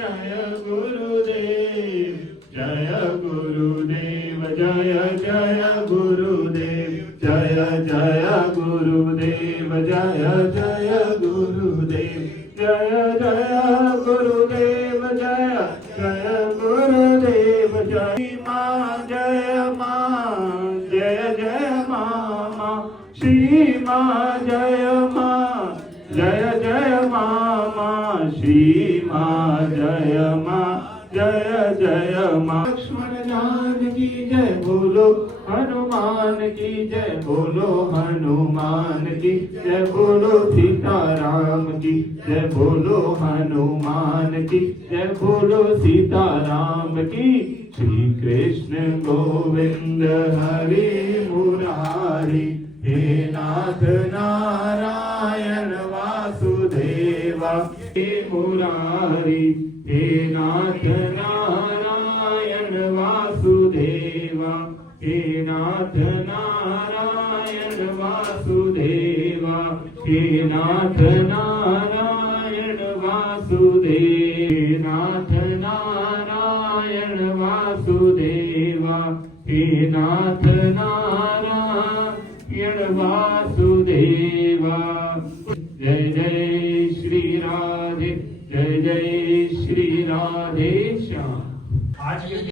जय गुरुदेव। जय गुरुदेव जय माँ जय माँ जय जय माँ श्री माँ जय माँ जय जय माँ श्री माँ जय माँ जय जय माँ। लक्ष्मण जानकी जय बोलो हनुमान की जय बोलो हनुमान की जय बोलो सीताराम की जय बोलो हनुमान की जय बोलो सीताराम की। श्री कृष्ण गोविंद हरि मुरारी हे नाथ नारायण वासुदेवा हे मुरारी हे नाथ नारायण वासुदेवा हे नाथ नारायण वासुदेवा हे नाथ नारायण वासुदेव नाथ नारायण वासुदेवा हे नाथ